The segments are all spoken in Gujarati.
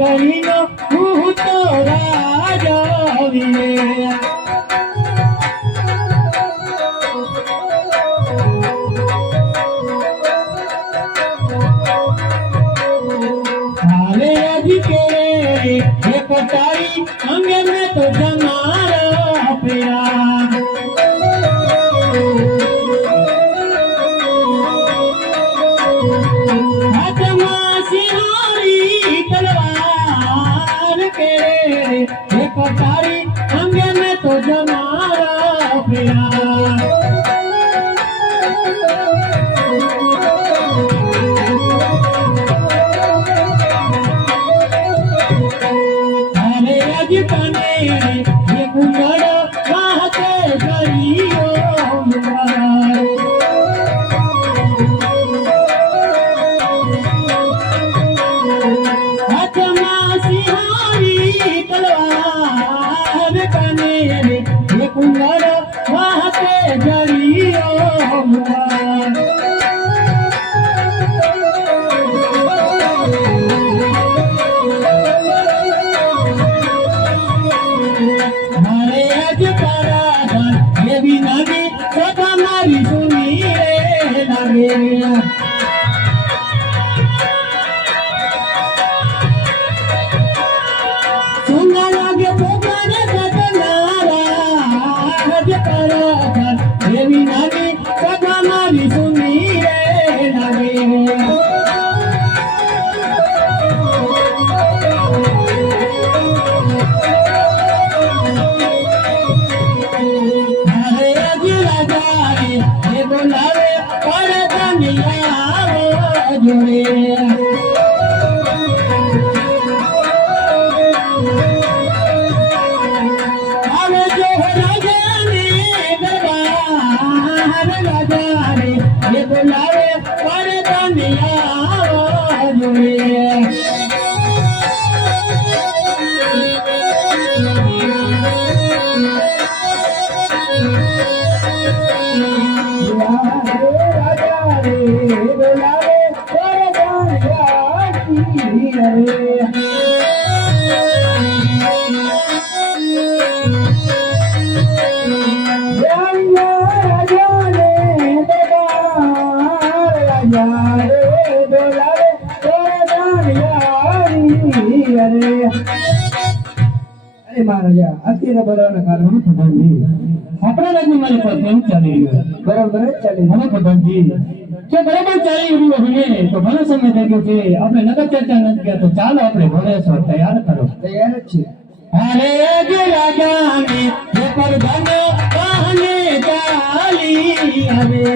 નગરીનો હું તો રાજા વિને હાલે અધિકે હે પટાઈ અંગે મેં તો જમારા પેરા હાથમાં સિંહારી તલવાર કે હે પટાઈ અંગે મેં તો જમારા પેરા ये कुंडल वाहते दरियो हाथमा सिंहारी तलवार कने ये कुंडल वाहते दरियो મહારાજા અત્યારે બરાબર કારણ પ્રધાનજી આપણા રાજ્યમાં કેમ ચાલી રહ્યું બરાબર જ ચાલી હવે પ્રધાનજી જો બરાબર ચાલી રહ્યું હોય તો ઘણો સમય થઈ ગયો છે આપણે નગર ચર્ચા નથી ગયા તો ચાલો આપણે ભરેશ્વર તૈયાર કરો તૈયાર જ છે અરે અગે રાજાને જે પ્રધાન વાહને ચાલી હવે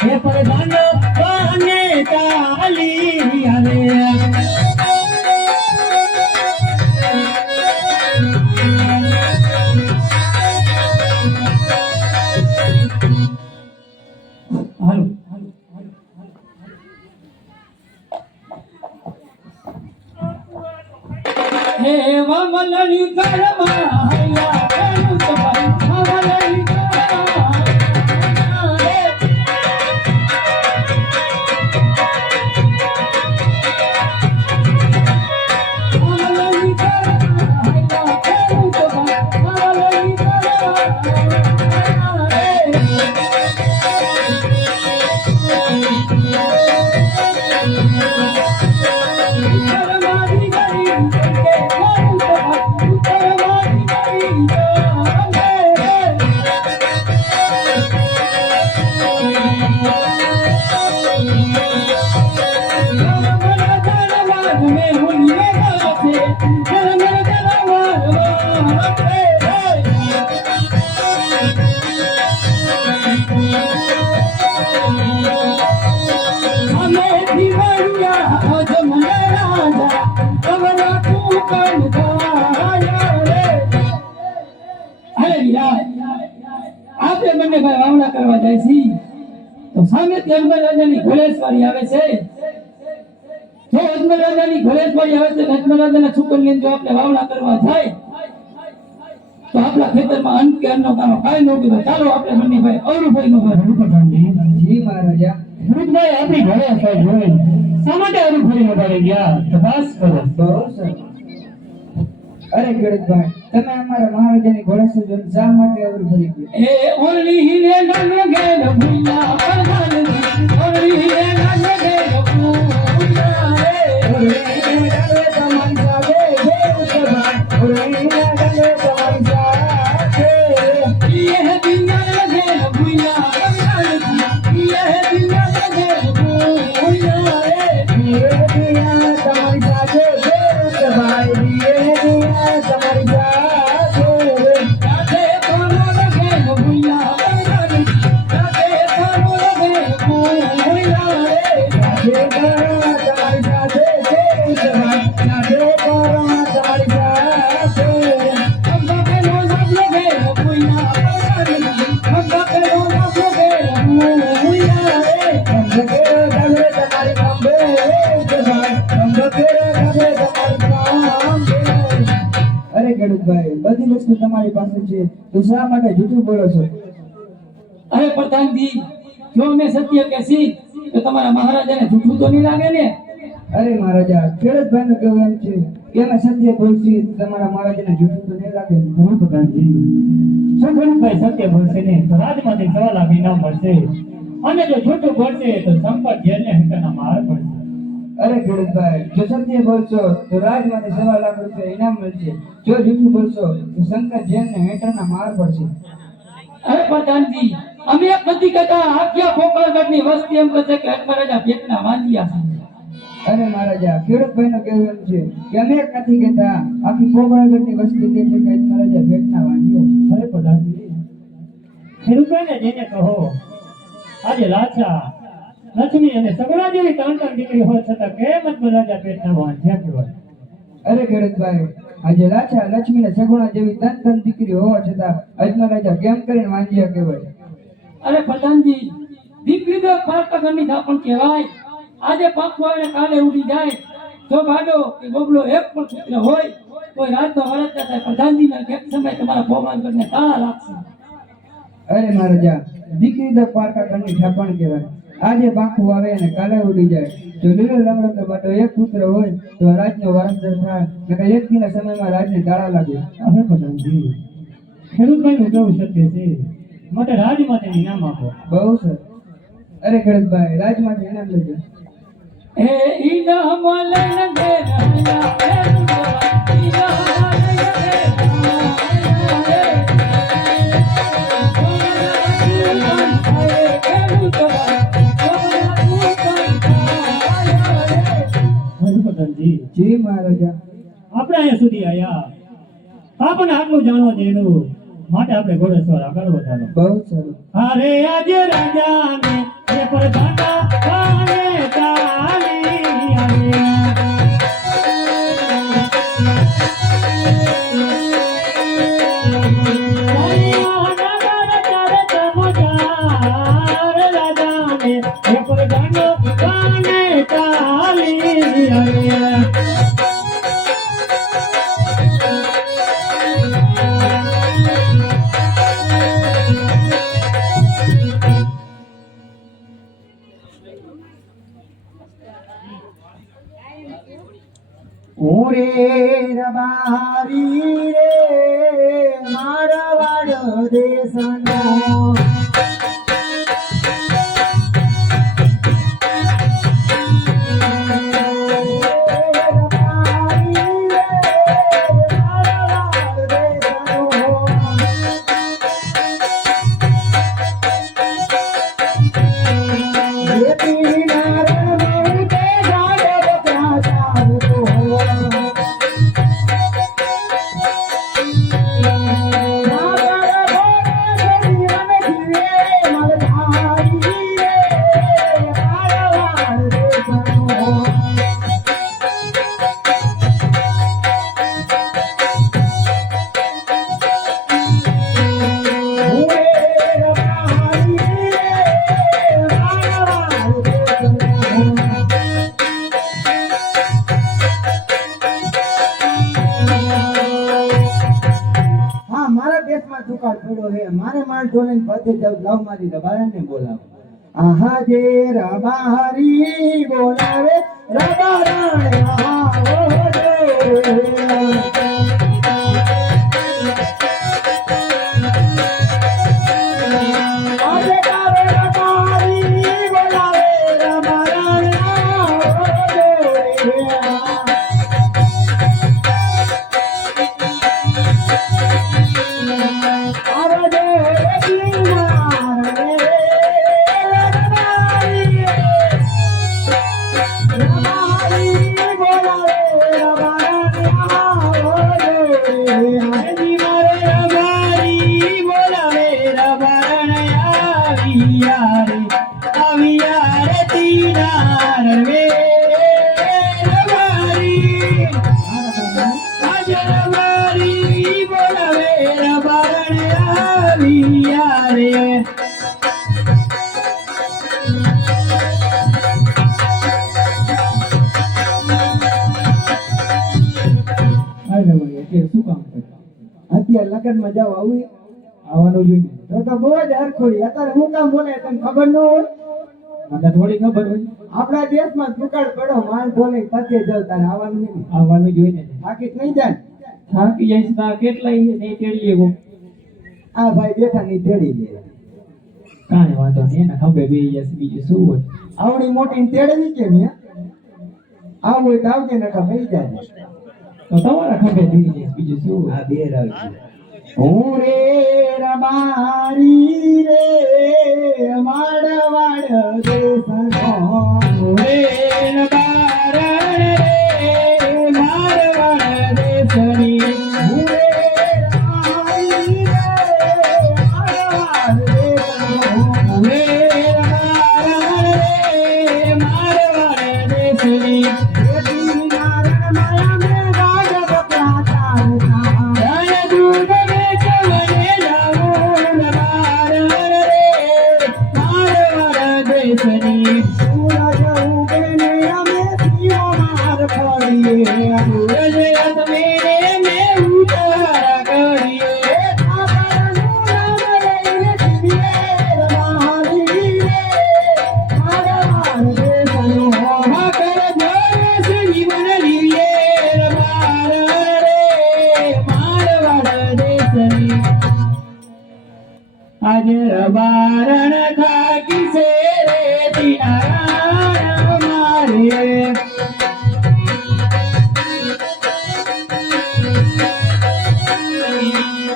हे प्रधान वाहने चाली हरे हे वमलनी करमा हैया तो वमलनी બંને ભાઈ વાવણા કરવા જાય છે તો સામેથી અજમલ રાજાની ઘોડેસવારી આવે છે. જો અજમલ રાજાની ઘોડેસવારી આવે છે અને અજમલ રાજાના છોકરી લઈને જો આપણે વાવણા કરવા જાય તો આપણા ખેતરમાં અન્ન કે અન્નનો કાનો કાંઈ ન ઉગતો. ચાલો આપણે બંને ભાઈ અરુભાઈ નો ઘર પ્રધાનજી. જી મહારાજા. ખેડૂતભાઈ આપણી ઘોડેસવારી જોઈ શા માટે અરુભાઈ નો ઘરે ગયા તો બસ કરો. બહુ સરસ. અરે ખેડૂતભાઈ, તમે અમારા મહારાજાની ઘોડેસવારી જોઈને શા માટે અવરું ભરી ગયા? એ ઓરડી હિલે નન ગેલ ભૂલા પ્રધાનજી, ઓરડી હિલે નન ગેલ ભૂલા રે. ઓરડી હિલે નન તમારી સાથે ખેડૂતભાઈ, ઓરડી હિલે નન તમારી સાથે. યહ દિના ગેલ ભૂલા પ્રધાનજી, યહ દિના ગેલ ભૂલા રે. યે દિયા તમારી સાથે ખેડૂતભાઈ, યે દિયા તમારી સાથે. રાધે કોનો ગેલ ભૂલા પ્રધાનજી, રાધે કોનો ગેલ ભૂલા રે. રાધે કરુણા તમારી સાથે ખેડૂતભાઈ, રાધે કરુણા તમારી સાથે. અંબા કેનો નામ ગેલ ભૂલા પ્રધાનજી, અંબા કેનો નામ ગેલ ભૂલા રે. અંબકેરો ઢગલે તમારી ખંભે ખેડૂતભાઈ, અંબકેરો ઢગલે તમારી ખંભે. અરે ખેડૂતભાઈ, બધી વસ્તુ તમારી પાસે છે તો શા માટે જૂઠું બોલો છો? અરે પ્રધાનજી, જો મેં સત્ય કહેશી તો તમારા મહારાજાને જૂઠું તો નહીં લાગે ને. અરે મહારાજા, ખેડૂતભાઈનું કહેવું એમ છે કે અમે સત્ય બોલશી તો તમારા મહારાજાને જૂઠું તો નહીં લાગે ને? હું પ્રધાનજી, જો ખેડૂતભાઈ સત્ય બોલશે ને તો રાજમાંથી 1.5 લાખ ઇનામ મળશે અને જો જૂઠું બોલશે તો સંકટ જેલને હેઠળના માર પડશે. અરે ખેડૂતભાઈ, જો સત્ય બોલશો તો રાજમાંથી 1.5 લાખ રૂપિયા ઇનામ મળશે. જો જૂઠું બોલશો તો શંકર જેલને હેઠળના માર પડશે. અરે પ્રધાનજી, અમે એક નથી કહેતા, આખિયા ગોપાલગઢની વસ્તી એમ કહે છે કે અજમરાજા પેટના વાંદિયા છે. અરે મહારાજા, ખેડૂતભાઈનું કહેવું એમ છે કે અમે એક નથી કહેતા, આખી પોગળગઢની વસ્તી કહે છે કે મહારાજા પેટના વાંધ્યો છે. અરે પ્રધાનજી, ખેડૂતોને જેને કહો આજે લાચા લક્ષ્મી અને સગડા જેવી 3 દીકરી હોવા છતાં કેમ અજમરાજા પેટના વાંધ્યા કહેવાય? અરે ખેડૂતભાઈ, આજે લાચા લક્ષ્મી ને સગુણા જેવી 3 દીકરી હોવા છતાં અજમરાજા કેમ કરીને વાંધ્યા કહેવાય? અરે પ્રધાનજી, દીકરી તો પારકાગરની ધાપણ કહેવાય. આજે પાકું આવે ને કાલે ઉડી જાય. જો ગાડો કે ગોબલો એક પણ પુત્ર હોય કોઈ રાતનો વરસતા થાય પ્રધાનજીના એક સમય તમારા ભોગવાનગઢને તાળા લાગશે. અરે મહારાજા, દીકરી તો પારકા ઘરની ઠાપણ કહેવાય. આજે પાકું આવે અને કાલે ઉડી જાય. જો લીલો લંગડો બાટો એક પુત્ર હોય તો રાજનો વારસદાર થાય, નકર એક દિનના સમયમાં રાજને તાળા લાગે. અરે પ્રધાનજી, ખેડૂતભાઈનું કેવું સત્ય છે માટે રાજમાંથી ઇનામ આપો. બહુ સરસ. અરે ખેડૂતભાઈ, રાજમાંથી ઇનામ લેજો. એ ઇનામ લઈને દે રહ્યા ખેડૂતોના, ઇનામ લઈને દે જી મહારાજા. આપણે અહીંયા સુધી આયા, આપણને આટલું જાણવા જેનું માટે આપણે ઘોડેસવાર આગળ વધારો. બહુ સરસ. અરે આજે રાજાને એ પ્રધાના પાને ચાલી આવ્યા. રાજાને એ પ્રધાના પાને ચાલી આવ્યા. ઓરે રબારી રે મારવાડ દેશનો, દેશમાં દુકાળ પડ્યો હે મારે માલ ઢોલીને પતે જાવ લાવ મારી રબારણને બોલાવો આહા જે રબારી બોલાવે રબારણે આવો રે આજે તારે રબારી બોલાવે રબારણે આવો રે અત્યારે લગ્નમાં જાવ આવું આવવાનું જોઈએ તો બહુ જ હરખોડી અત્યારે હું કામ બોલે તને ખબર ન હોય મને થોડી ખબર હોય આપણા દેશમાં દુકાળ પડો માલ ઢોલે પતે જાવ તારે આવવાનું નહીં આવવાનું જોઈએ બાકી નહીં જાય થાકી જાય છે કેટલાય નહીં તેડીએ ગો આ ભાઈ બેઠા નહીં તેડી લે કાંઈ વાંધો નહીં એના ખંભે બેસી જશે બીજું શું હોય આવડી મોટી તેડવી કેમ હે આવું હોય તો આવજે નકા બેસી જાય તો તમારા ખંભે બેસી જશે બીજું શું હોય આ બે રાવજી હું રે રબારી રે માડવાડ દેશનો રે રબારણ રે મારવાડ દેશની હું રે રબારી રે માડવાડ દેશનો રે રબારણ રે મારવાડ દેશની દેવી નારણ માયા મે રાજ બકરા ચાલતા રણ દૂધ વેચવને જાઉં રબારણ રે મારવાડ દેશની સૂરજ ઉગે ને અમે સિંહો માર પડીએ સૂરજ તમે મેં ઉતારા કરીએ મકર ધોરસ જીવન લીએ રબારણ રે મારવાડ દેશની આજે રબારણ થાકી છે રે દિનારાયણ મારે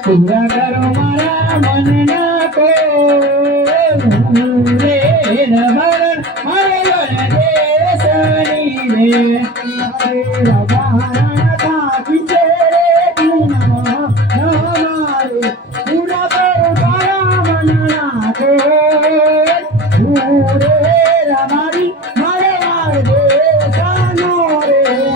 પૂરા કરો મારા મનના કો રે રબારણ મારવાડ દેશની રે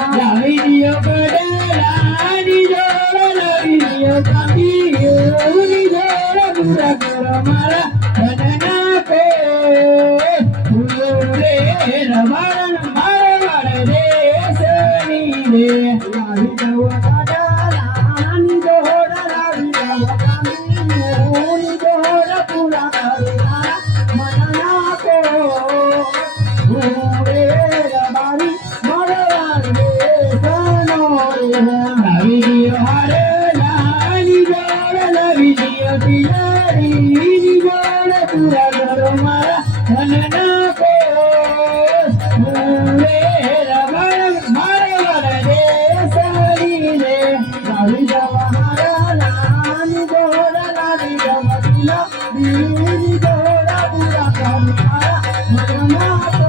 લાવી દિયો કડલાની જોડ લાવી દિયો કાપીઓની જોડ પૂરા કરો મારા મનના કો રે રબારણ મારવાડ દેશની રે લાવી દિયો હારલાની જોડ લાવી દિયો પિયારીની જોડ પૂરા કરો મારા મનના કો રે રબારણ મારવાડ દેશની રે લાવી જવા હારા લાની દોડા લાવી જવા દિલા દીની દોડા પૂરા કરી મારા મનના તો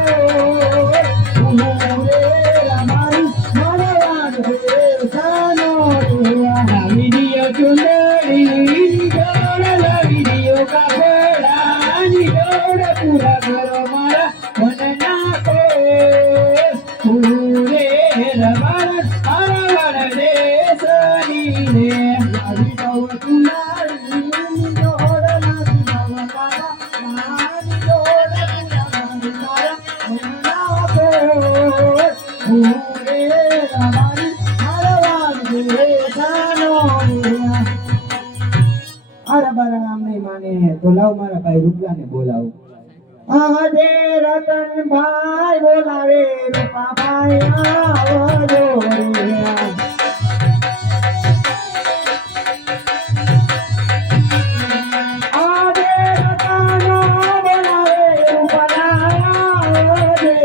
હું રે રમારી મારવાડ દેશનો રે લાવી દિયો ચુંદડીની જોડ લાવી દિયો કાપડાની જોડ પૂરા કરો મારા મનના કો રે રબારણ મારવાડ દેશની રે લાવી જવા તુલારી દોડા લાવી જવા મારા લાની દોડા પૂરા કરી મારા મનના તો હું રે રમારી મારવાડ દેશનો રે તો લાવ મારા ભાઈ રૂપલાને બોલાવું. આજે રતનભાઈ બોલાવે રૂપાભાઈ આવજો રે. આજે રતન બોલાવે રૂપાભાઈ આવજો રે.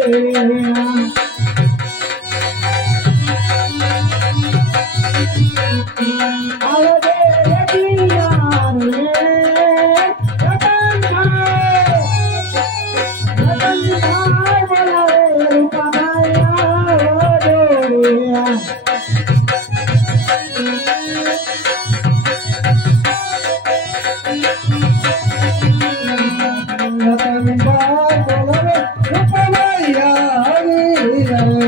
આવજે રે પિયા રે રતનભાઈ. રતનભાઈ બોલાવે રૂપાભાઈ આવજો રે. રતનભાઈ બોલાવે રૂપાભાઈ આવજો રે.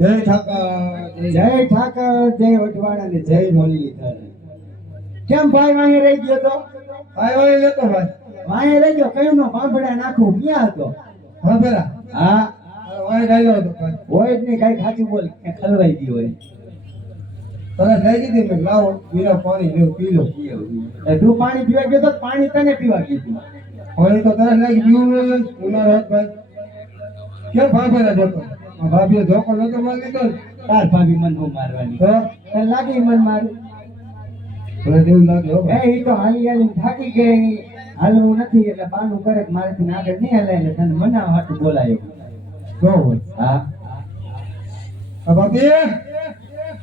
જય ઠાકર, જય ઠાકર, જય વટવાણા ને જય મુરલીધર. કેમ ભાઈ વાંહે રહી ગયો તો? ભાઈ વાંહે લેતો ભાઈ. વાંહે રહી ગયો, કયું નો પાંભડા નાખું ક્યાં હતો? હા પેલા. હા વાંહે ડાયલો હતો ભાઈ. હોય જ નહીં, કઈ ખાચું બોલ કે ખલવાઈ ગયો હોય. તરસ લઈ ગઈ મેં લાવો પીરો પાણી લેવું પી લો. તું પાણી પીવા ગયો તો પાણી તને પીવા કીધું. પાણી તો તરસ લાગી પીવું નહીં ઉનાળો હતો ભાઈ. કેમ ભાભેલા જોતો? ભાભીએ ધોકો નતો મારી લીધો. તાર ભાભી મન બહુ મારવાની તો તને લાગી મન મારી. મને એવું લાગે હો ભાઈ. એ તો હાલી હાલી થાકી ગઈ, હાલવું નથી એટલે બાનું કરે કે મારેથી આગળ નહીં હલાય એટલે તને મનાવા હાટું બોલાયો. જો હોય હા ભાભી.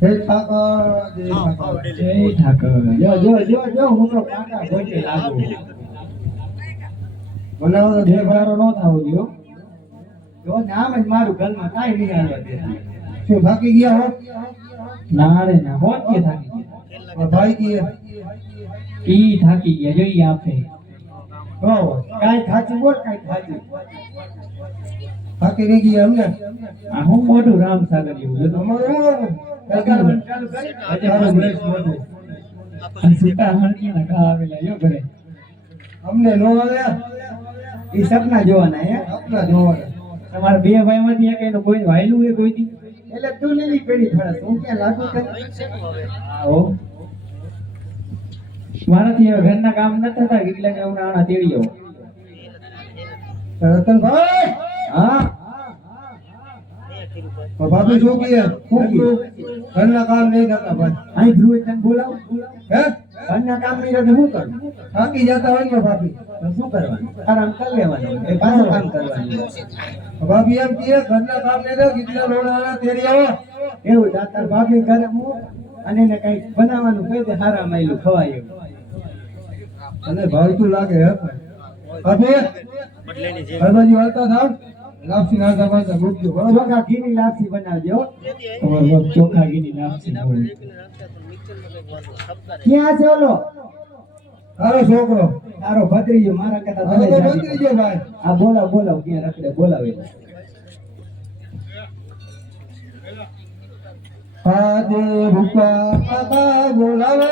જય ઠાકર, જય ઠાકર, જય ઠાકર. જો જો જો જો હું તો કાકા ગોઠે લાગુ. બનાવો તો જે ભારો ન થાવો જો. જો નામ જ મારું ઘરમાં કાઈ નહીં હાલવા દેતી. શું થાકી ગયા હો? ના રે ના, હોત કે થાકી ગયા. ભાઈ કી ઈ થાકી ગયા જોઈ આપે. હો કાઈ થાકી બોલ, કાઈ થાકી. થાકી નહીં ગયા અમને. આ હું મોટું રામસાગર જેવું જો તમારું ચાલુ કરી. અરે બ્રેક મોટું. આ સુતા હણકી ના આવેલા યો ઘરે. અમને નો આવ્યા. ઈ સપના જોવાના હે, સપના જોવાના. તમારા બે ભાઈ માંથી એક એનો કોઈ વાયલું હે કોઈ દી? એટલે તું લીલી પેડી થડસ હું ક્યાં લાગુ કરી. આવો મારાથી હવે ઘરના કામ ન થતા એટલે કે હું આણા તેડી આવો. રતનભાઈ હા ભાભી શું કહે? ઘરના કામ નહીં થતા ભાઈ. અહીં ધ્રુવ તને બોલાવ. હે ઘરના કામ નહીં થતું શું કરું? થાકી જતા હોય ને ભાભી તો શું કરવાનું? આરામ કરી લેવાનું, એ પાછું કામ કરવાનું. ભાભી એમ કહે ઘરના કામ નહીં થતું કેટલા લોડા તેડી આવો. એવું દાતાર ભાભી ઘરે હું અને એને કઈ બનાવવાનું કહી દે હારા માયલું ખવાય એવું. અને ભાવતું લાગે હે ભાભી. હરબાજી વાળતા થાવ. લાપસી નાખા પાછા મૂકજો બરોબર. ચોખા ઘીની લાપસી બનાવજો. તમારો ચોખા ઘીની લાપસી હોય. ક્યાં છે ઓલો તારો છોકરો? તારો ભત્રીજો મારા કરતા ભત્રીજો ભાઈ. હા બોલાવ બોલાવ, ક્યાં રખડે બોલાવે. આજે રૂપા કાકા બોલાવે.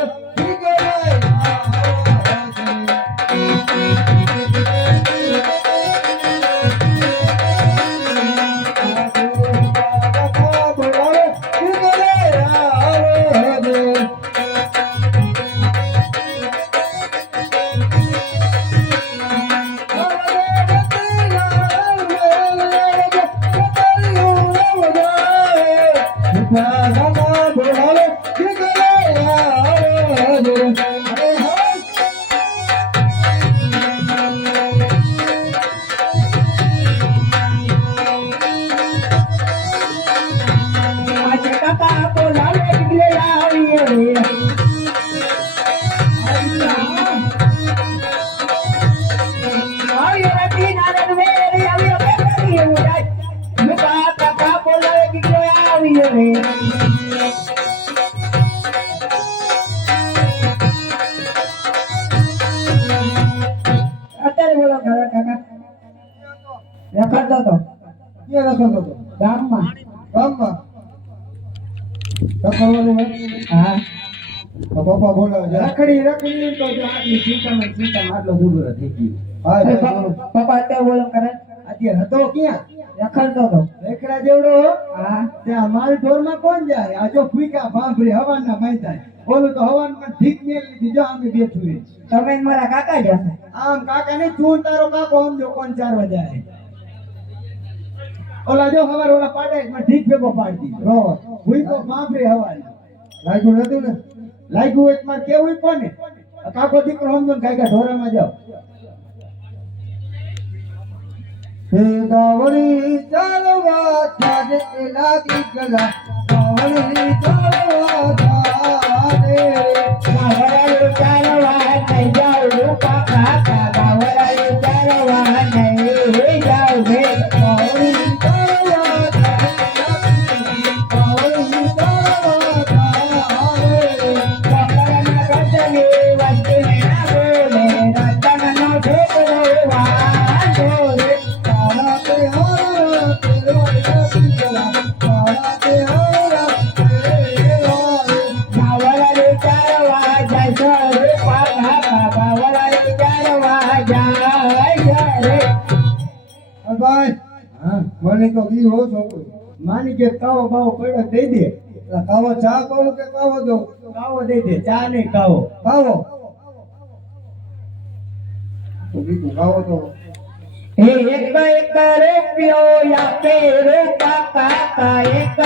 અત્યારે બોલો કાકા રખડતો તો ક્યાં રખડતો તો? ગામમાં. ગામમાં રખડવાનું? હા તો પપ્પા બોલાવે છે. રખડી રખડી તો જો આટલી ચિંતામાં આટલો દુબળો થઈ ગયો. હા અરે ભાઈ, પપ્પા અત્યારે બોલો કરે અત્યારે હતો ક્યાં? રખડતો હતો. રેખડા જેવડો હો. હા ત્યાં માલ ઢોરમાં કોણ જાય? આ જો ફૂઈકા ભાંભરી હવાના મેદાન. ઓલું તો હવાનમાં ઠીક મેલ લીધી, જો અમે બેઠું છે. તમે ને મારા કાકા જ હશે. આમ કાકા ને તું ને તારો કાકો આમ જો કોણ 4 વાગ્યા ઓલા જો હવાર ઓલા પાડે માં ઠીક ભેગો પાડી દીધો. રો ફૂઈકો ભાંભરી હવાની. લાગ્યું નતું ને? લાગ્યું એક માં કેવું કોને? આ કાકો દીકરો સમજો ને કાકા ઢોરામાં જાવ. હે ગાવડી ચાલવા ચાલે લાગી ગલા ગાવડી ચાલવા ચાલે ગાવરાયું ચાલવા નહીં જાઉં કાકા, ગાવરાયું ચાલવા નહીં જાઉં રે. ગાવડી ચાલવા ગાવડી ચાલવા ચાલે પકડના રતની વસ્તીને ના બોલે, રતનનો ઢોકળો વાંધો રે. કાળા તે હારા તેરા લાગી ગલા કાળા તે હારા તેરા ગાવરાયું ચાલવા જાય છે રે કાકા, ગાવરાયું ચાલવા જાય રે. ભાઈ હા મને તો ઈ હો છો માની કે કાવો બાવો પડ્યો દઈ દે એટલે કાવો ચા કહું કે કાવો દો કાવો દઈ દે ચા નહીં કાવો કાવો તો બીજું કાવો તો હે એક રૂપિયો આપે રે કાકા, એક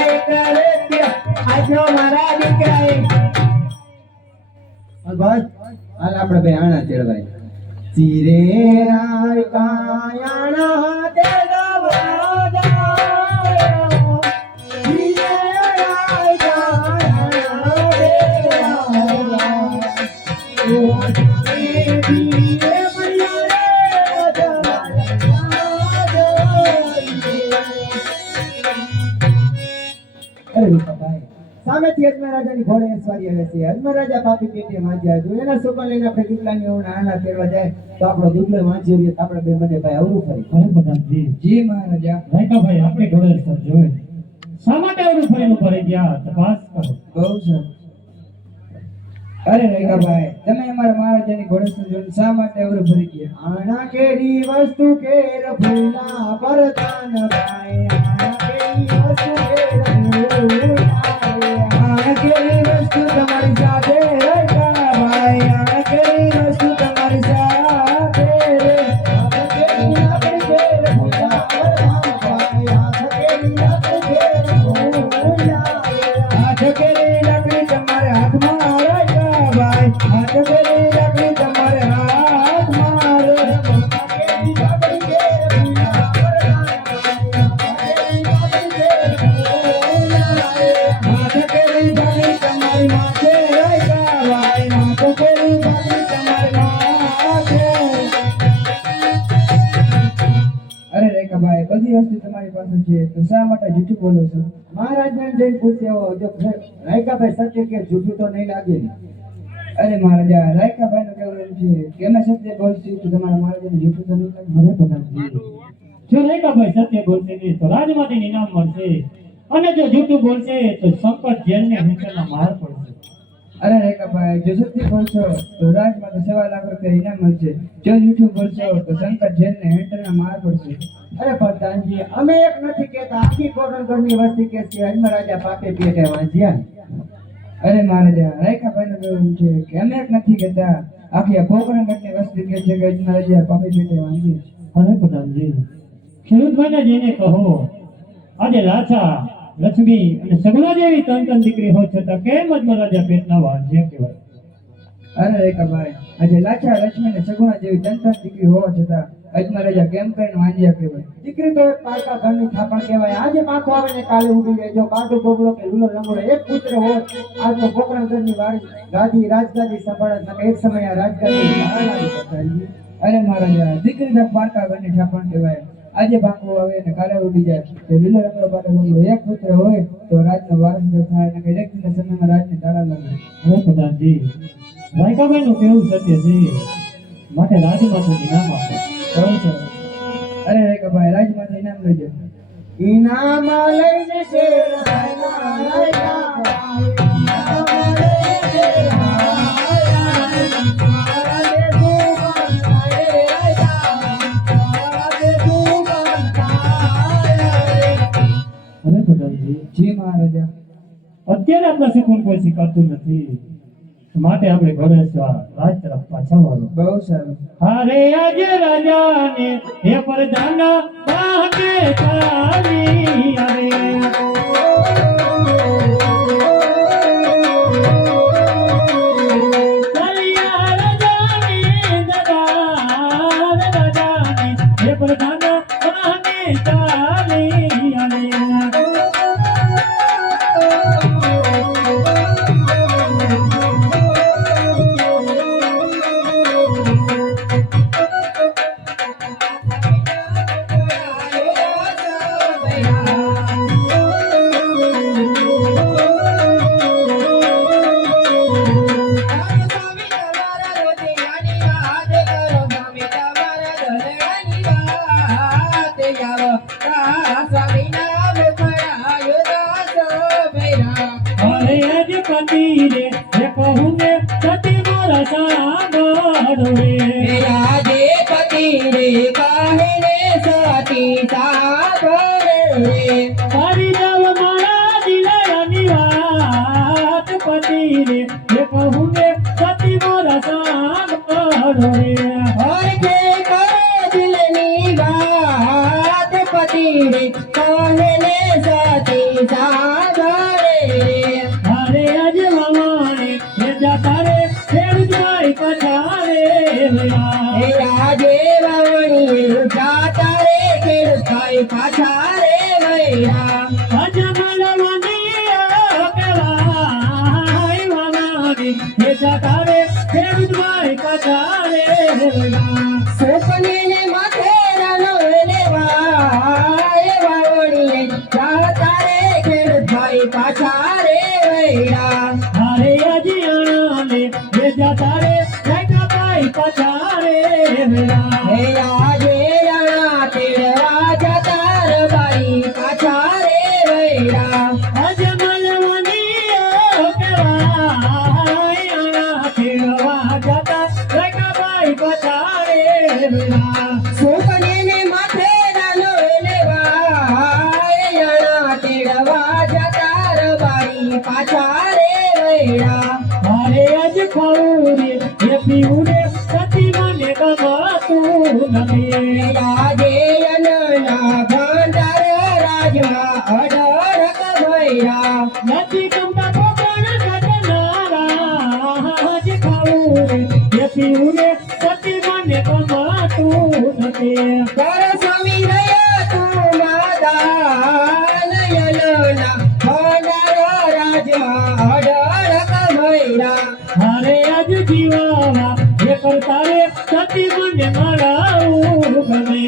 રૂપિયો આજનો મારા દીકરાએ. ભાઈ હાલ આપણે બે આણા તેડવાય ચીરે રાય કાયાણા તેડવા જાયો ચીરે રાય કાયાણા તેડવા જાયો ઓ ચીરે ધીરે મૈયા રે અરે ભાઈ સામેથી અજમેર રાજાની ઘોડે સવારી આવે છે. અજમેર રાજા પાપી પેટે માંજ્યા જો એના છોકરા લઈને આપણે દીકરાની ઓના આના તેડવા જાય તો આપણો દીકરો વાંચી રહીએ તો આપણે બે બંને ભાઈ અવરું ફરી. અરે પ્રધાનજી, જી મહારાજા. રાયકાભાઈ આપણે ઘોડેસર જોયે શા માટે આવડું ફરીનું ફરી ગયા? તપાસ કરો. બહુ સર. અરે રેખાભાઈ, તમે અમારા મહારાજાની ઘોડેસર જોઈને શા માટે અવરું ફરી ગયા? આના કેરી વસ્તુ કેર ભૂલા પરતાન ભાઈ આના કેરી વસ્તુ કેર ભૂલા આ કેવી વસ્તુ તમારી સાથે રેખાભાઈ, આ કેવી વસ્તુ તમારી સાથે રે. આના કેરી આપણી કેર ભૂલા પરતાન ભાઈ આના કેરી આપણી કેર ભૂલા હાથ કેરી લાકડી તમારે હાથમાં રેખાભાઈ, હાથ કેરી લાકડી તમારે હાથમાં રે. આના કેરી આપણી કેર ભૂલા પરતાન ભાઈ આના કેરી આપણી કેર ભૂલા હાથ કેરી લાકડી તમારી માથે રેખાભાઈ, હાથ કેરી લાકડી તમારી માથે. અરે રેખાભાઈ, બધી વસ્તુ તમારી પાસે છે તો શા માટે જૂઠું બોલો છો? મહારાજને જઈને પૂછ્યો જો રાયકાભાઈ સત્ય કે જૂઠું તો નહીં લાગે ને? અરે મહારાજા, રાયકાભાઈ નું કહેવું એમ છે કે અમે સત્ય બોલશું તો તમારા મહારાજાને જૂઠું તો નહીં લાગે. મને પ્રધાનજી, જો રાયકાભાઈ સત્ય બોલશે નહીં તો રાજમાંથી ઇનામ મળશે, અને જો જૂઠું બોલશે તો સંકટ જેલને હેઠળના માર પડશે. અરે રેખાભાઈ, જો સત્ય બોલશો તો રાજમાં તો 1.25 લાખ રૂપિયા ઇનામ મળશે, જો જૂઠું બોલશો તો શંકર જેલને હેઠળના માર પડશે. અરે પ્રધાનજી અમે એક નથી કહેતા આખી કોટનગઢની વસ્તી કે છે અજમલ રાજા પાપે પેટે વાંચ્યા. અરે મહારાજા, રાયકાભાઈ નું કહેવું એમ છે કે અમે એક નથી કહેતા, આખી આ પોકરણગઢની વસ્તી કહે છે કે અજમલ રાજા પાપે પેટે વાંચીએ. અરે પ્રધાનજી, ખેડૂત ભાઈને જઈને કહો આજે લાછા, લક્ષ્મી અને સગુણા જેવી તન દીકરી હોય છતાં કેમ અજમરાજા પેટના વાંજ્યા કહેવાય? અરે રેખાભાઈ, આજે લાચા, લક્ષ્મી ને સગુણા જેવી તંત્ર દીકરી હોવા છતાં અજમલ રાજા કેમ કરીને વાંજ્યા કહેવાય? દીકરી તો એક પારકા ઘરની થાપણ કહેવાય. આજે પાકો આવે ને કાલે ઉડી જાય. જો કાઢો બોગડો કે લૂલો લંગડો એક પુત્ર હોત આજ તો પોકરણગઢની વાડી ગાદી રાજગાદી સંભાળત નકર એક સમય આ રાજગાદી સંભાળાવી પ્રધાનજી. અરે મહારાજા, દીકરી તો પારકા ઘરની ઠાપણ કહેવાય. આજે બાંકુ આવે ને કાલે ઉડી જાય તો લીલો રંગલો પાટો રંગલો એક પુત્ર હોય તો રાજનો વારસદાર થાય ને કઈ વ્યક્તિના સમયમાં રાજને તાળા લાગે. અરે પ્રધાનજી, રાયકાભાઈ નું કેવું સત્ય છે, માટે રાજમાંથી ઇનામ આપો. કહું છું. અરે રેખાભાઈ, રાજમાંથી ઇનામ લઈ જાય. ઇનામ લઈને શેર રાયકા રાયકા ઇનામ લઈને શેર અત્યારે આપણા સુકૂન કોઈ શીખાતું નથી માટે આપણે ઘરે રાજ તરફ પાછા વાળો બહુ સારું. હારે આજે રાજાને હે પ્રધાના બાકે ચાલી આવે ચાલિયા રાજાને રાજાને હે પ્રધાના બાકે ચાલી આવે અરે આજ પતિ રે હે કહું ને સતી મોરા સાંભળો રે રાજે પતિ રે કહે સતી સાગરે મારી જાવ મારા દિલની વાત પતિ રે હે કહું ને સતી મોરા સાંભળો રે और के करे दिलनी बात पति रे कहने सती सागरे અરે આજ મામાને હે જાતા રે ફેર જાય પછારે हे राजे वावणी जाता रे खेड़ खाई पाछा रे वैरा અજમલ મંદિર કેવાય મામાને હે જાતા રે ફેર જાય પછારે सोपने ने माथे रानो लेवाए वावणी जाता रे खेड़ खाई पाछा रे वैरा હારે અજિયાણાને હે જાતા રે જગા ભાઈ પછારે हे राजे राणा तेरा जाता रे बाई पाछा रे वैरा અજમલ મંદિર કેવાય આણા ખેડવા જતા જગા ભાઈ પછારે सोपने ने माथे रानो लेवाए राणा तेरा जाता रे बाई पाछा रे वैरा હારે અજ ખાવું રે હે પીવું રે સતી મને ગમાતું નથી राजे अनना भंडार राजमा अडरक भैरा નથી ગમતા કોકણ કટનારા અજ ખાવું રે હે પીવું રે સતી મને ગમાતું નથી कर स्वामी रया तू मादान यलना भंडार राजमा अडरक भैरा હારે અજ જીવાવા હે કરતા રે સતી મને મળાવું ગમે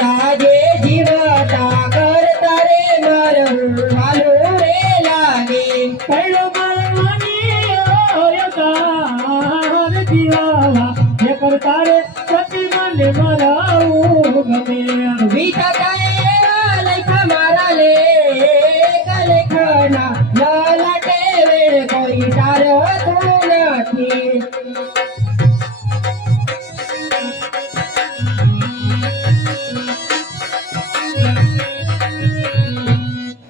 राजे जीवता करता रे मरहु हालो रे लागे કૈલો મારવાની ઓયકાર જીવાવા હે કરતા રે સતી મને મળાવું ગમે વિતતાએ લખા મારા લે કલેખના લલાટે વેળ કોઈ તારો તું નથી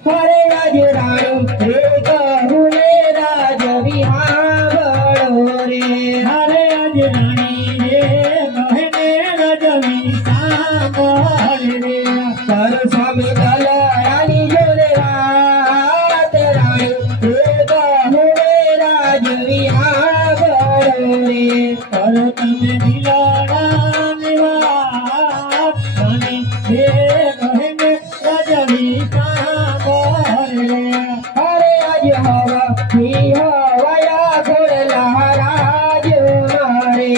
કરે રાજ રાણી રે કહું રે રાજ વિહાબળો રે હારે અજ રાણી રે કહે ને રજવી સાંભળ રે તારો સ્વામી દલરાની જોડે વાત રાણી રે કહું રે રાજ વિહાબળો રે કરો તમે દિલાડાની વાત રાણી રે કહે ને રજવી સાંભળ રે અરે આજ હવા થી હવાયા ઘોડલા રાજ મારે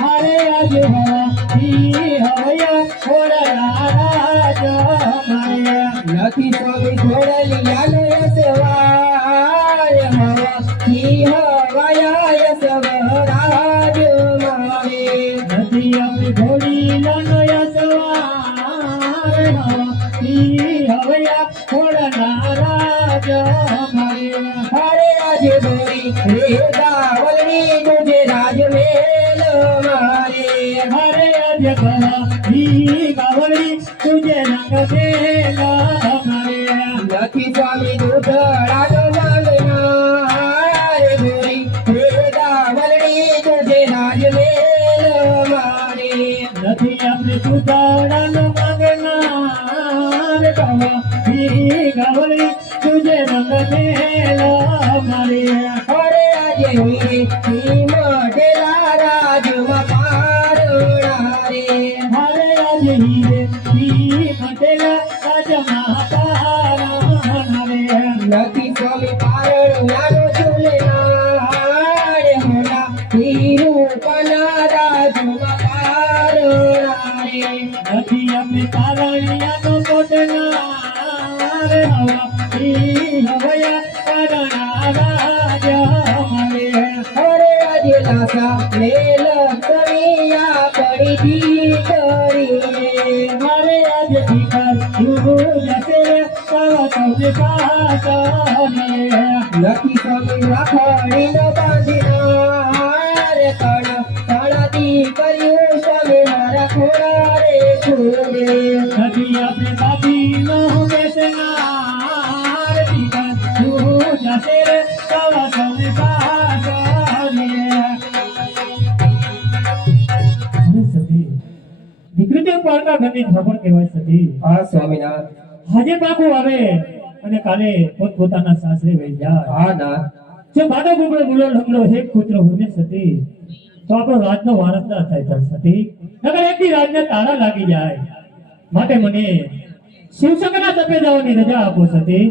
હારે અજ હવા ઈ હવયા ઓળા રાજ મારે નથી સ્વામી ઘોડલિયાનો યસવાર હવા થી હવાયા યસવરાજ મારે નથી અમે ઘોડી લાનો યસવાર હવા ઈ હવયા ઓળા રાજ મારે અરે આજ દોરી રે ગાવલની તુજે રાજ મેલ મારે હારે અજ ગવા ઈ ગાવડી તુજે રંગ દેલા મારે નથી સ્વામી દૂધડાનો માંગના સુધારાનો માંગનાર ગાવા ઈ ગાવલી તુજે રંગ મેલા મારે અરે આજે ઈ મોઢેલા રાજમાં પારણા રે હારે આજે હીરે ઈ મટેલા રાજમાં તારા રે નથી સ્વામી પારણાનો ઝૂલનાર હોના હીરું પના રાજમાં પારણા રે નથી અમે તારણિયાનો કોટનાર હવા ઈ હવયા તારણા રાજા મારે અરે આજે લાસા મેલ કરિયા પડી દીકરી મારે આજે દીકર તું જશે તારા તમને પાતાને લખી સ્વામી રાખડી ન બાંધીનાર તણ દીકરીઓ સ્વામી મારા ખોડા રે છોડે નથી આપણે બાપીનો બેસનાર દીકર તું જશે તારા તમને પાતાને દીકરી તે પારકા ઘરની ખબર કહેવાય સતી હા સ્વામિનાથ આજે પાકું આવે અને કાલે પોતપોતાના સાસરે વહી જાય હા ના જો બાળક ગુગળો ગુલો લંગડો એક પુત્ર હોને સતી તો આપણો રાજનો વારસદાર થાય સતી નકર એકથી રાજને તાળા લાગી જાય માટે મને શિવશંકરના તપે જવાની રજા આપો સતી